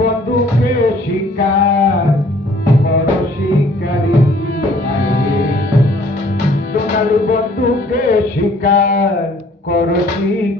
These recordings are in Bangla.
জীবন দুঃখে শিকার বড় শিকারী তোমার বন্ধুকে শিকার কর শিকার।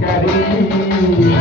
cariño.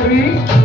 Henry.